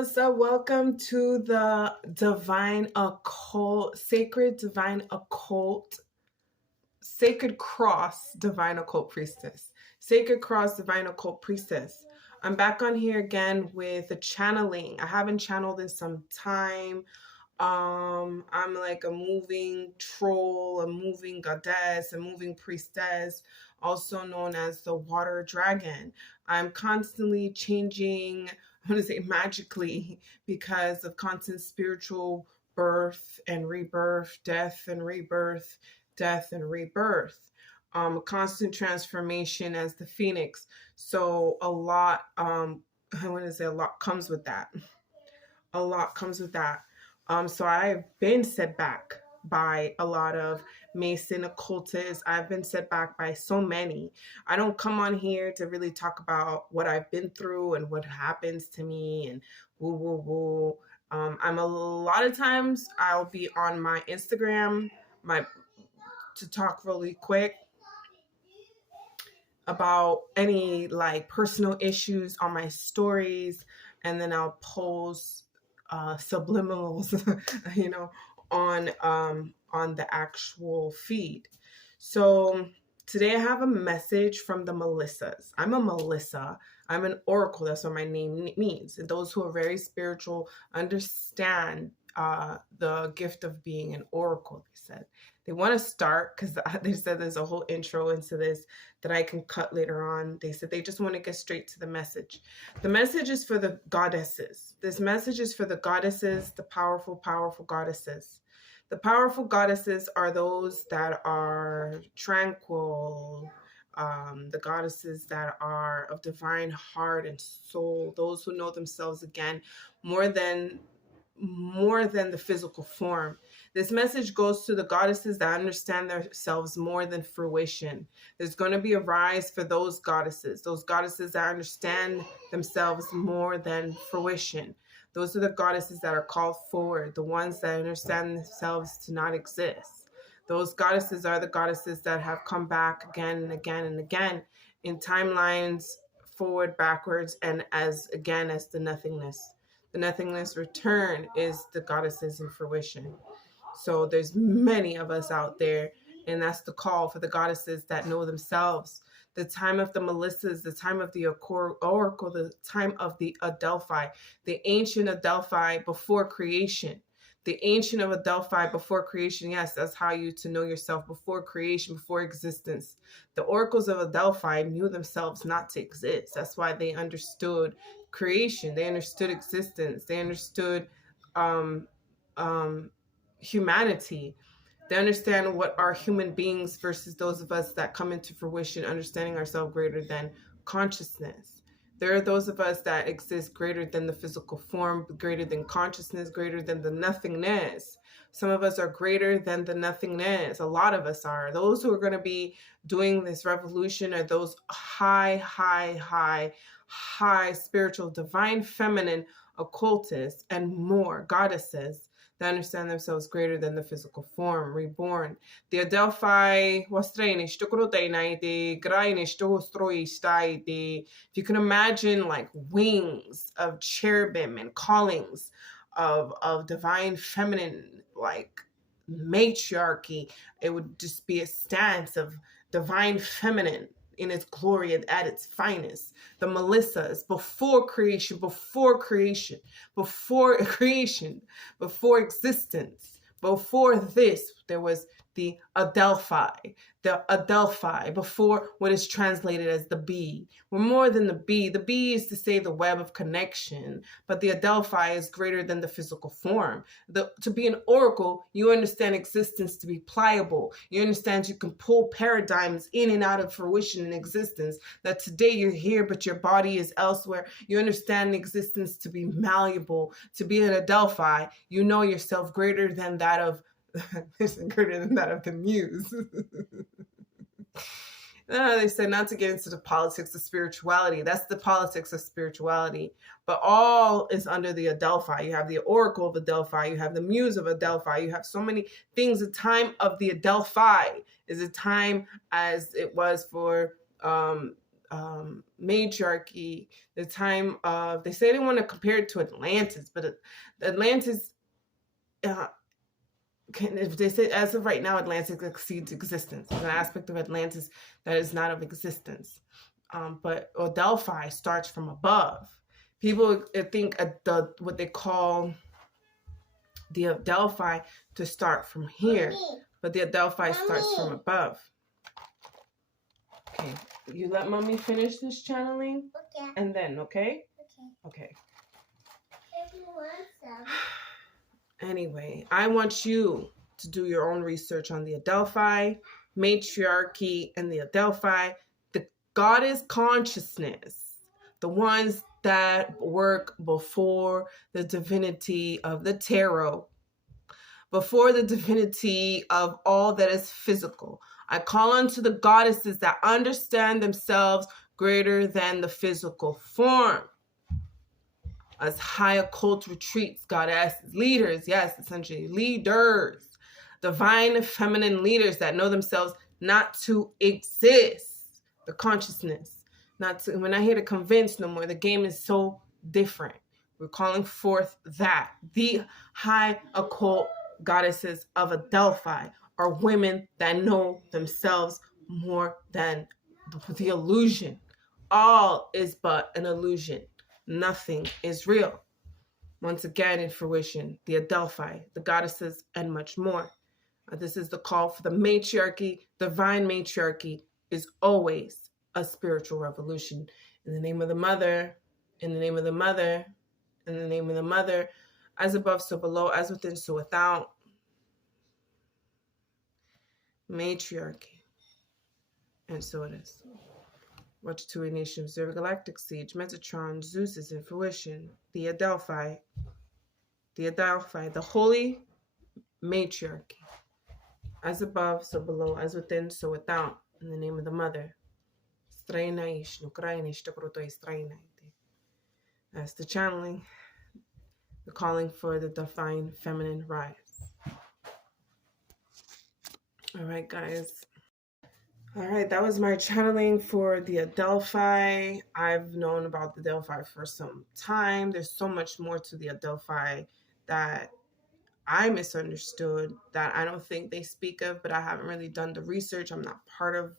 what's up? Welcome to the Divine Occult, Sacred Cross Divine Occult Priestess. Sacred Cross Divine Occult Priestess. I'm back on here again with a channeling. I haven't channeled in some time. I'm like a moving troll, a moving goddess, a moving priestess, also known as the water dragon. I'm constantly changing, I want to say magically, because of constant spiritual birth and rebirth, death and rebirth, death and rebirth. A constant transformation as the phoenix. So a lot, I want to say a lot comes with that. A lot comes with that. So I've been set back by a lot of Mason occultists. I've been set back by so many. I don't come on here to really talk about what I've been through and what happens to me and woo woo woo. I'm a lot of times I'll be on my Instagram, to talk really quick about any like personal issues on my stories, and then I'll post subliminals, on the actual feed. So today I have a message from the Melissas. I'm a Melissa. I'm an oracle. That's what my name means. And those who are very spiritual understand the gift of being an oracle. They said they want to start because they said there's a whole intro into this that I can cut later on. They said they just want to get straight to the message. The message is for the goddesses. This message is for the goddesses, the powerful, powerful goddesses. The powerful goddesses are those that are tranquil, the goddesses that are of divine heart and soul, those who know themselves again more than the physical form. This message goes to the goddesses that understand themselves more than fruition. There's going to be a rise for those goddesses that understand themselves more than fruition. Those are the goddesses that are called forward, the ones that understand themselves to not exist. Those goddesses are the goddesses that have come back again and again and again in timelines, forward, backwards, and as the nothingness. The nothingness return is the goddesses in fruition. So there's many of us out there, and that's the call for the goddesses that know themselves. The time of the Melissas, the time of the oracle, the time of the Delphi, the ancient Delphi before creation. The ancient of Delphi before creation. Yes, that's how you to know yourself before creation, before existence. The oracles of Delphi knew themselves not to exist. That's why they understood creation. They understood existence. They understood humanity. They understand what are human beings versus those of us that come into fruition, understanding ourselves greater than consciousness. There are those of us that exist greater than the physical form, greater than consciousness, greater than the nothingness. Some of us are greater than the nothingness. A lot of us are. Those who are going to be doing this revolution are those high spiritual, divine, feminine, occultists, and more goddesses that understand themselves greater than the physical form, reborn. The Delphi, if you can imagine like wings of cherubim and callings of divine feminine, like matriarchy, it would just be a stance of divine feminine in its glory and at its finest. The Melissas, before creation, before existence, before this, there was the Adelphi, before what is translated as the bee. We're more than the bee. The bee is to say the web of connection, but the Adelphi is greater than the physical form. To be an oracle, you understand existence to be pliable. You understand you can pull paradigms in and out of fruition in existence, that today you're here, but your body is elsewhere. You understand existence to be malleable. To be an Adelphi, you know yourself greater than that of the muse. They said not to get into the politics of spirituality. That's the politics of spirituality. But all is under the Adelphi. You have the oracle of Adelphi. You have the muse of Adelphi. You have so many things. The time of the Adelphi is a time as it was for matriarchy, the time of, they say they want to compare it to Atlantis, but Atlantis, if they say as of right now, Atlantis exceeds existence. There's an aspect of Atlantis that is not of existence. But Delphi starts from above. People think what they call the Delphi to start from here, but the Delphi starts from above. Okay, you let mommy finish this channeling, and then okay. If you want some. Anyway, I want you to do your own research on the Adelphi, matriarchy, and the Adelphi, the goddess consciousness, the ones that work before the divinity of the tarot, before the divinity of all that is physical. I call unto the goddesses that understand themselves greater than the physical form. As high occult retreats, goddesses, leaders, yes, essentially leaders, divine feminine leaders that know themselves not to exist, the consciousness, not to, we're not here to convince no more. The game is so different. We're calling forth that the high occult goddesses of Adelphi are women that know themselves more than the illusion. All is but an illusion. Nothing is real. Once again, in fruition, the Adelphi, the goddesses, and much more. This is the call for the matriarchy. Divine matriarchy is always a spiritual revolution. In the name of the mother, in the name of the mother, in the name of the mother, as above, so below, as within, so without. Matriarchy. And so it is. Watch two nation observe galactic siege, Metatron, Zeus is in fruition, the Adelphi, the holy matriarchy. As above, so below, as within, so without, in the name of the mother. That's the channeling, the calling for the divine feminine rise. All right, guys. All right, that was my channeling for the Adelphi. I've known about the Adelphi for some time. There's so much more to the Adelphi that I misunderstood, that I don't think they speak of, but I haven't really done the research. I'm not part of,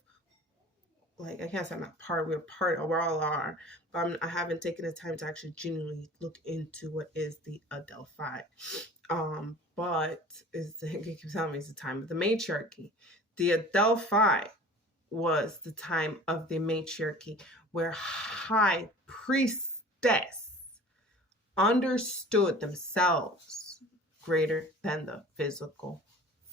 I guess I'm not part, we all are, but I haven't taken the time to actually genuinely look into what is the Adelphi. But it keeps telling me it's the time of the matriarchy. The Adelphi was the time of the matriarchy, where high priestess understood themselves greater than the physical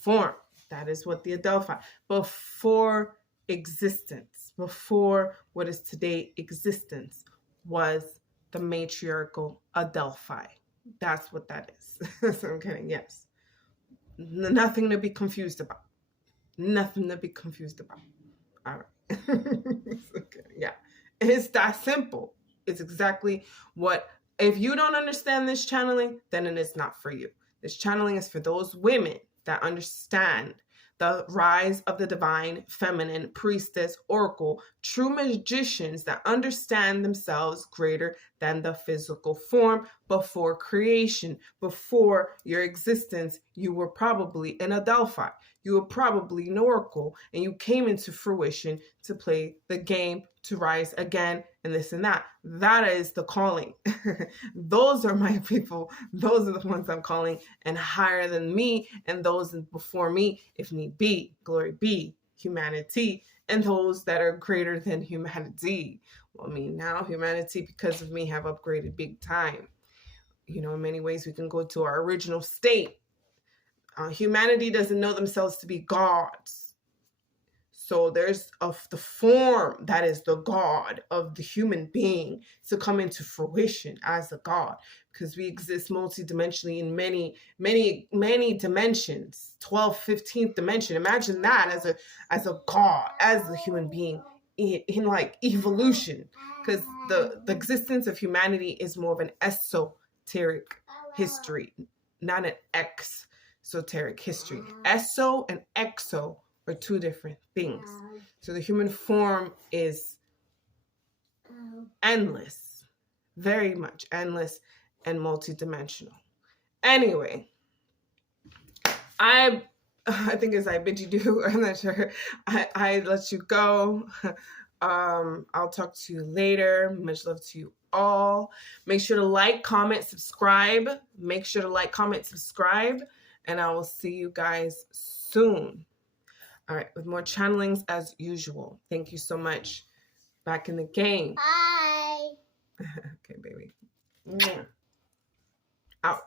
form. That is what the Adelphi, before existence, before what is today existence, was the matriarchal Adelphi. That's what that is. So I'm kidding, yes. Nothing to be confused about. Nothing to be confused about. All right. Okay. Yeah. It's that simple. It's exactly what, if you don't understand this channeling, then it is not for you. This channeling is for those women that understand the rise of the divine feminine priestess oracle, true magicians that understand themselves greater than the physical form. Before creation, before your existence, you were probably an Adelphi. You were probably an oracle, and you came into fruition to play the game, to rise again, and this and that. That is the calling. Those are my people. Those are the ones I'm calling, and higher than me, and those before me, if need be. Glory be, humanity, and those that are greater than humanity. Well, I mean, now humanity, because of me, have upgraded big time. You know, in many ways, we can go to our original state. Humanity doesn't know themselves to be gods. So there's the form that is the God of the human being to come into fruition as a God, because we exist multidimensionally in many dimensions, 12th, 15th dimension. Imagine that as a God, as a human being in like evolution, because the existence of humanity is more of an esoteric history, not an exoteric history. Eso and exo are two different things. So the human form is endless, very much endless and multidimensional. Anyway, I think as I bid you do, I'm not sure. I let you go. I'll talk to you later. Much love to you all. Make sure to like, comment, subscribe. Make sure to like, comment, subscribe. And I will see you guys soon. All right, with more channelings as usual. Thank you so much. Back in the game. Bye. Okay, baby. Out.